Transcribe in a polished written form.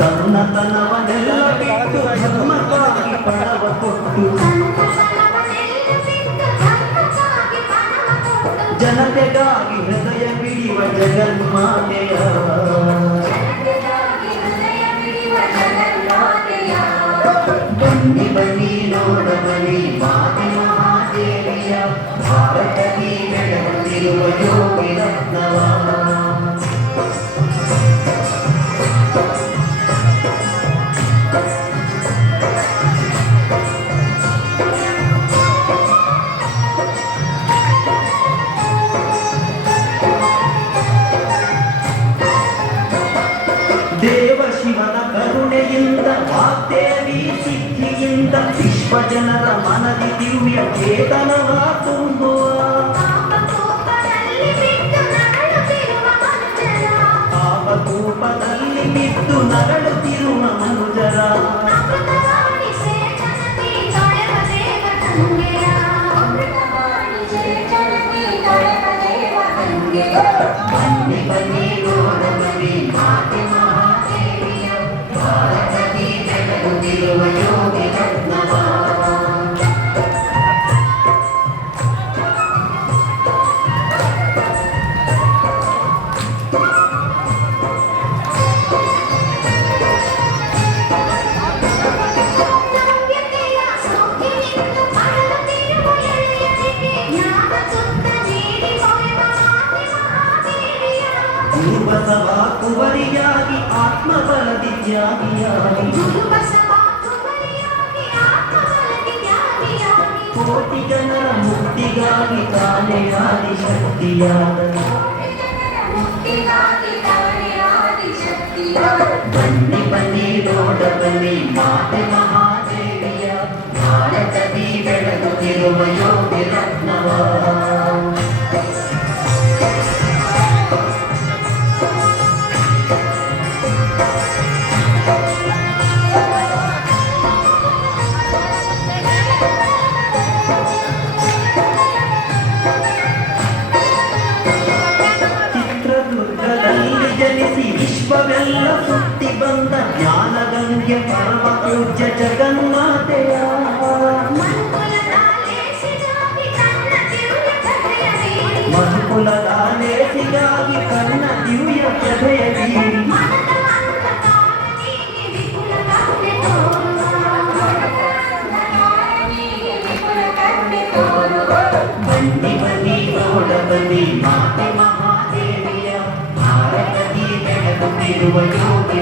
ತನ್ನತನವನೆಲ್ಲ ಬಿಟ್ಟು ಧರ್ಮಕ್ಕಾಗಿ ಪಣವ ಕೊಟ್ಟು ಜನತೆಗಾಗಿ ಹೃದಯ ಬಿಡುವ ಜಗನ್ಮಾತೆಯ ಬನ್ನಿ ಬನ್ನಿ ನೋಡಬನ್ನಿ ಮಾತೆ ಮಹಾದೇವಿಯ ಭಾರತದಲ್ಲಿ ಬೆಳೆಯುತ್ತಿರುವ ಯೋಗಿ ರತ್ನವ ದೇವ ಶಿವನ ಕರುಣೆಯಿಂದ ವಾಗ್ದೇವಿ ಸಿದ್ಧಿಯಿಂದ ವಿಶ್ವ ಜನರ ಮನದಿ ದಿವ್ಯ ಚೇತನವ ತುಂಬುವ ಪಾಪಕೂಪದಲ್ಲಿ ಬಿದ್ದು ನರಳುತ್ತಿರುವ ಮನುಜರ ಬನ್ನಿ ಬನ್ನಿ ನೋಡಬನ್ನಿ ಮಾತೆ ಮಹಾದೇವಿಯ ಭಾರತದಿ ಬೆಳಗುತ್ತಿರುವ ಯೋಗಿ ರತ್ನವ ಗುರುಬಸವ ಕುವರಿಯಾಗಿ ಆತ್ಮಬಲದಿ ತ್ಯಾಗಿಯಾಗಿ ಕೋಟಿ ಜನರ ಮುಕ್ತಿಗಾಗಿ ತಾನೇ ಆದಿ ಶಕ್ತಿಯಾದ ಬನ್ನಿ ಬನ್ನಿ ನೋಡಬನ್ನಿ ಮಾತೆ ಮಹಾದೇವಿಯ ಭಾರತದಿ ಬೆಳಗುತ್ತಿರುವ ಯೋಗಿ ರತ್ನವ ಜನಿಸಿ ವಿಶ್ವವೆಲ್ಲ ಸುತ್ತಿ ಬಂದ ಜ್ಞಾನಗಂಗೆ ಪರಮ ಪೂಜ್ಯ ಜಗನ್ಮಾತೆಯ ಮನುಕುಲದ ಲೇಸಿಗಾಗಿ ಕನ್ನ ದಿವ್ಯ ಪ್ರಭೆಯ ಬೀರಿ ಬನ್ನಿ ಬನ್ನಿ ನೋಡಬನ್ನಿ ಮಾತೆ ಮಹಾದೇವಿಯ ಭಾರತದಿ ಬೆಳಗುತ್ತಿರುವ ಯೋಗಿ